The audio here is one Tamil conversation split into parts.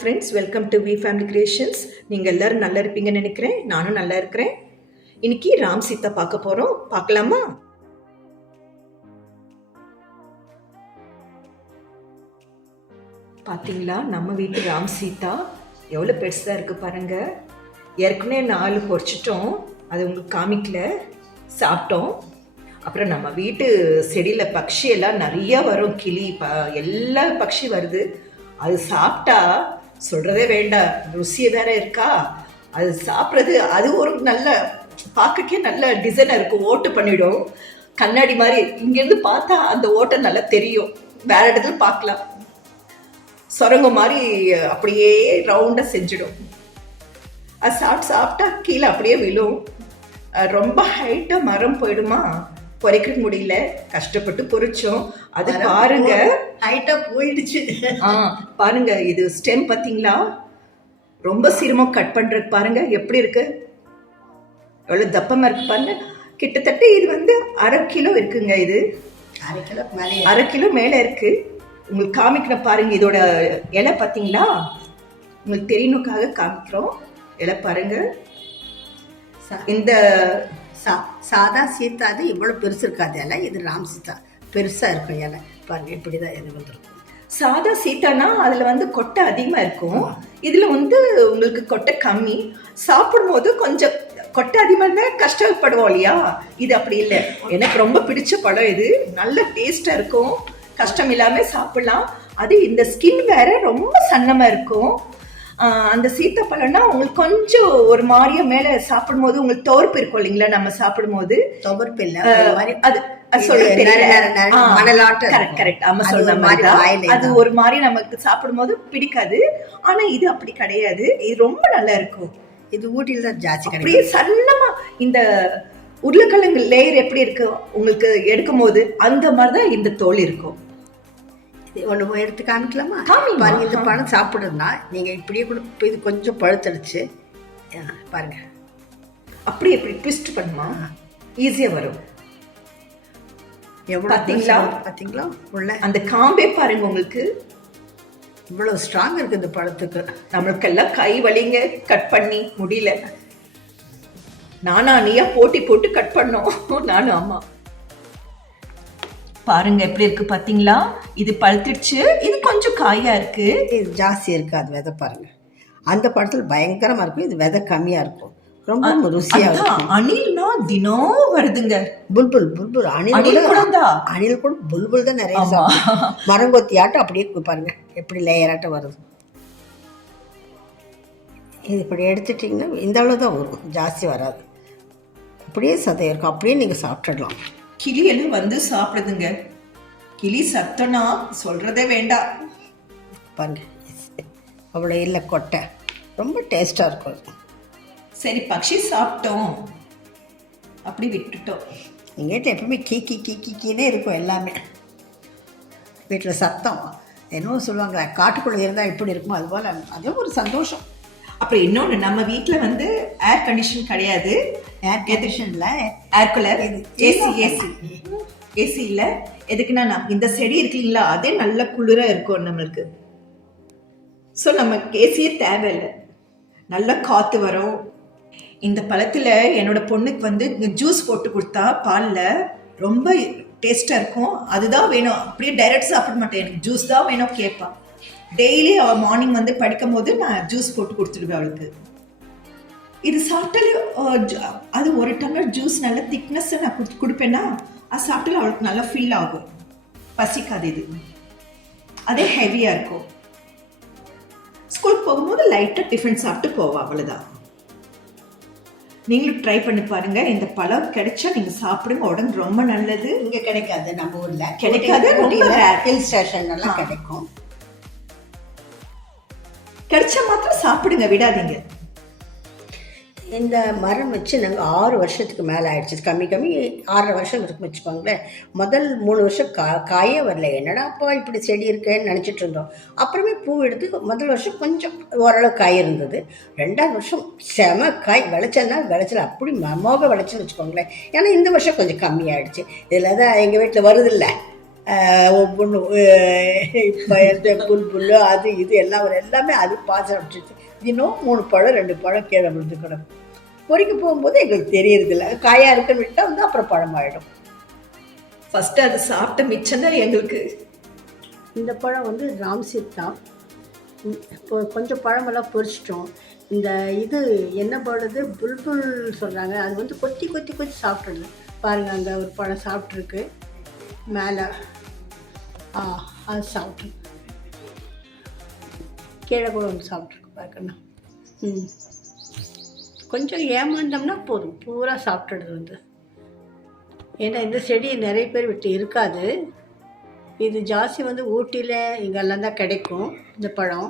Friends, welcome to V family creations. நீங்கள் எல்லோரும் நல்லா இருப்பீங்கன்னு நினைக்கிறேன். நானும் நல்லா இருக்கிறேன். இன்னைக்கு ராம் சீதா பார்க்க போகிறோம். பார்க்கலாமா? பார்த்தீங்களா, நம்ம வீட்டு ராம் சீதா எவ்வளோ பெருசாக இருக்குது பாருங்கள். ஏற்கனவே 4 பொரிச்சிட்டோம், அது உங்களுக்கு காமிக்கல. சாப்பிட்டோம். அப்புறம் நம்ம வீட்டு செடியில் பட்சியெல்லாம் நிறையா வரும், கிளி எல்லா பட்சி வருது. அது சாப்பிட்டா சொல்கிறதே வேண்டாம், ருசியை வேற இருக்கா. அது சாப்பிட்றது அது ஒரு நல்ல பார்க்கக்கே நல்ல டிசைனாக இருக்கும். ஓட்டு பண்ணிவிடும், கண்ணாடி மாதிரி. இங்கேருந்து பார்த்தா அந்த ஓட்டை நல்லா தெரியும், வேற இடத்துல பார்க்கலாம். சுரங்கம் மாதிரி அப்படியே ரவுண்டாக செஞ்சிடும். அது சாப்பிட்டா கீழே அப்படியே விழும். ரொம்ப ஹைட்டாக மரம் போயிடுமா, பொறைக்க முடியல, கஷ்டப்பட்டு பொறிச்சோம். அது பாருங்க, ஹைட்டா போயிடுச்சு. பாருங்க, இது ஸ்டெம் பார்த்தீங்களா, ரொம்ப சிரமம் கட் பண்றதுக்கு. பாருங்க எப்படி இருக்கு, எவ்வளவு தப்பமா இருக்கு பாருங்க. கிட்டத்தட்ட இது வந்து 1/2 கிலோ இருக்குங்க. இது 1/2 கிலோ மேல இருக்கு. உங்களுக்கு காமிக்கணும் பாருங்க. இதோட இலை பார்த்தீங்களா, உங்களுக்கு தெரியணுக்காக காமிக்கிறோம். இலை பாருங்க. இந்த சாதா சீதா அது இவ்வளோ பெருசு இருக்காது இலை. இது ராம் சீதா பெருசாக இருக்கும் இலை. பாருங்க, இப்படி தான் இது வந்துருக்கும். சாதா சீதானா அதில் வந்து கொட்டை அதிகமாக இருக்கும், இதில் வந்து உங்களுக்கு கொட்டை கம்மி. சாப்பிடும்போது கொஞ்சம் கொட்டை அதிகமாக இருந்தால் கஷ்டப்படுவோம் இல்லையா, இது அப்படி இல்லை. எனக்கு ரொம்ப பிடிச்ச பழம் இது. நல்ல டேஸ்டாக இருக்கும், கஷ்டம் இல்லாமல் சாப்பிடலாம். அது இந்த ஸ்கின் வேற ரொம்ப சன்னமாக இருக்கும். அந்த சீத்தாப்பழம்னா உங்களுக்கு கொஞ்சம் ஒரு மாதிரியா மேல சாப்பிடும் போது உங்களுக்கு துவர்ப்பு இருக்கும் இல்லைங்களா. நம்ம சாப்பிடும் போது துவர்ப்பு இல்லை, அது ஒரு மாதிரி நமக்கு சாப்பிடும் போது பிடிக்காது. ஆனா இது அப்படி கிடையாது, இது ரொம்ப நல்லா இருக்கும். இது ஊட்டியில் தான் ஜாஸ்தி. அப்படியே சன்னமா இந்த உருளைக்கிழங்கு லேயர் எப்படி இருக்கு உங்களுக்கு எடுக்கும் போது, அந்த மாதிரிதான் இந்த தோல் இருக்கும். ஒன்று எடுத்து காமிக்கலாமா? பாருங்க, இந்த பழம் சாப்பிடுறதுனா நீங்கள் இப்படியே கூட. இது கொஞ்சம் பழுத்தடிச்சு பாருங்க, அப்படி எப்படி ட்விஸ்ட் பண்ணுமா ஈஸியாக வரும். எவ்வளோ பார்த்தீங்களா உள்ள அந்த காம்பே பாருங்க, உங்களுக்கு இவ்வளோ ஸ்ட்ராங் இருக்குது இந்த பழத்துக்கு. நம்மளுக்கெல்லாம் கை வலிங்க, கட் பண்ணி முடியல. நானா நீயா போட்டி போட்டு கட் பண்ணோம், நானும் அம்மா. பாருங்க எப்படி இருக்கு பாத்தீங்களா, இது பழுத்திடுச்சு. இது கொஞ்சம் காயா இருக்கு, இது ஜாஸ்தி இருக்கு. அது விதை பாருங்க, அந்த பழத்துல பயங்கரமா இருக்கும். இது விதை கம்மியா இருக்கும், ரொம்ப ருசியா இருக்கும். அணில்னா தினம் வருதுங்க. புல்புல் அணில் கூட புல்புல் தான் நிறைய மரங்கொத்தி ஆட்டம் அப்படியே பாருங்க, எப்படி லேயராட்டம் வருது. இது இப்படி எடுத்துட்டீங்கன்னா இந்த அளவு தான் வரும், ஜாஸ்தி வராது. அப்படியே சதையா இருக்கும், அப்படியே நீங்க சாப்பிட்டுடலாம். கிளி எல்லாம் வந்து சாப்பிடுதுங்க. கிளி சத்தனா சொல்றதே வேண்டாம். பாருங்க, அவ்வளோ இல்லை கொட்டை, ரொம்ப டேஸ்டா இருக்கும். சரி, பக்ஷி சாப்பிட்டோம், அப்படி விட்டுட்டோம். எங்கள் வீட்டில் எப்பவுமே கீனே இருக்கும் எல்லாமே. வீட்டில் சத்தம் என்னவோ சொல்லுவாங்க, காட்டுக்குள்ளே இருந்தால் எப்படி இருக்குமோ அதுபோல். அதுவும் ஒரு சந்தோஷம். அப்புறம் இன்னொன்று, நம்ம வீட்டில் வந்து ஏர் கண்டிஷன் கிடையாது. ஏர் கண்டிஷனில் ஏர் கூலர், ஏசி இல்லை. எதுக்குன்னா இந்த செடி இருக்குங்களா, அதே நல்ல குளிராக இருக்கும் நம்மளுக்கு. ஸோ நமக்கு ஏசியே தேவையில்லை, நல்ல காற்று வரும். இந்த பழத்தில் என்னோட பொண்ணுக்கு வந்து ஜூஸ் போட்டு கொடுத்தா பாலில் ரொம்ப டேஸ்ட்டாக இருக்கும். அதுதான் வேணும், அப்படியே டைரக்ட் சாப்பிட மாட்டேன், எனக்கு ஜூஸ் தான் வேணும் கேட்பான். டெய்லி அவள் மார்னிங் வந்து படிக்கும் போது நான் ஜூஸ் போட்டு கொடுத்துடுவேன் அவளுக்கு. இது சாப்பிட்டாலே அது 1 டம்ளர் ஜூஸ் நல்ல திக்னஸ் நான் கொடுப்பேன்னா, அது சாப்பிட்டாலும் அவளுக்கு நல்லா ஃபீல் ஆகும், பசிக்காது. இது அதே ஹெவியாக இருக்கும். ஸ்கூலுக்கு போகும்போது லைட்டாக டிஃபன் சாப்பிட்டு போவா, அவ்வளோதான். நீங்களும் ட்ரை பண்ணி பாருங்க. இந்த பழம் கிடைச்சா நீங்க சாப்பிடுங்க, உடம்பு ரொம்ப நல்லது. இங்கே கிடைக்காது, நம்ம ஊரில் கிடைக்காது, ஹில் ஸ்டேஷன் எல்லாம் கிடைக்கும். கிடைச்சா மாத்திரம் சாப்பிடுங்க, விடாதீங்க. இந்த மரம் வச்சு நாங்கள் 6 வருஷத்துக்கு மேலே ஆயிடுச்சு. கம்மி 6.5 வருஷம் இருக்குன்னு வச்சுக்கோங்களேன். முதல் 3 வருஷம் காயே வரல. என்னடா அப்பா இப்படி செடி இருக்கேன்னு நினச்சிட்டு இருந்தோம். அப்புறமே பூ எடுத்து முதல் வருஷம் கொஞ்சம் ஓரளவு காய் இருந்தது. 2ஆவது வருஷம் செம காய். விளைச்சல் அப்படி மமோக விளைச்சல் வச்சுக்கோங்களேன். ஏன்னா இந்த வருஷம் கொஞ்சம் கம்மியாயிடுச்சு. இதில் தான் எங்கள் வீட்டில் வருதில்ல, ஒவ்வொன்றும் புல் அது இது எல்லாம் எல்லாமே அது பாசம் அடிச்சிச்சு. இன்னும் 3 பழம் 2 பழம் கீழே விழுந்து கிடக்கும். பொறிக்க போகும்போது எங்களுக்கு தெரியறதில்ல, காயாக இருக்குன்னு விட்டால் வந்து அப்புறம் பழமாயிடும். ஃபஸ்ட்டு அது சாப்பிட்ட மிச்சம் தான் எங்களுக்கு. இந்த பழம் வந்து ராம்சீத்தா. இப்போ கொஞ்சம் பழமெல்லாம் பொரிச்சிட்டோம். இந்த இது என்ன பழது புல்புல் சொல்கிறாங்க, அது வந்து கொத்தி கொத்தி கொத்தி சாப்பிட்றது. பாருங்கள், அங்கே ஒரு பழம் சாப்பிட்ருக்கு மேலே. அது சாப்பிட்ரு, கீழே கூட ஒன்று சாப்பிட்ருக்கு பாருங்கண்ணா. கொஞ்சம் ஏமாந்தோம்னா போதும், பூரா சாப்பிட்டுடுது வந்து. ஏன்னா இந்த செடி நிறைய பேர் விட்டு இருக்காது. இது ஜாஸ்தி வந்து ஊட்டியில் இங்கெல்லாம் தான் கிடைக்கும் இந்த பழம்.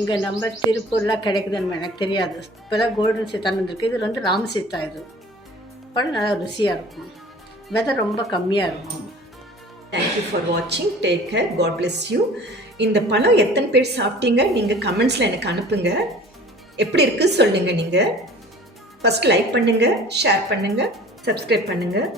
இங்கே நம்ம திருப்பூர்லாம் கிடைக்குதுன்னு எனக்கு தெரியாது. இப்போ தான் கோல்டன் சீத்தான்னு வந்திருக்கு. இது வந்து ராமசீத்தா. இது பழம் நல்லா ருசியாக இருக்கும், விதை ரொம்ப கம்மியாக இருக்கும். தேங்க்யூ ஃபார் வாட்சிங். Take care. God bless you. இந்த பழம் எத்தனை பேர் சாப்பிட்டீங்க நீங்கள் கமெண்ட்ஸில் எனக்கு அனுப்புங்க. எப்படி இருக்குது சொல்லுங்கள். நீங்கள் ஃபஸ்ட் லைக் பண்ணுங்கள், ஷேர் பண்ணுங்கள், சப்ஸ்கிரைப் பண்ணுங்கள்.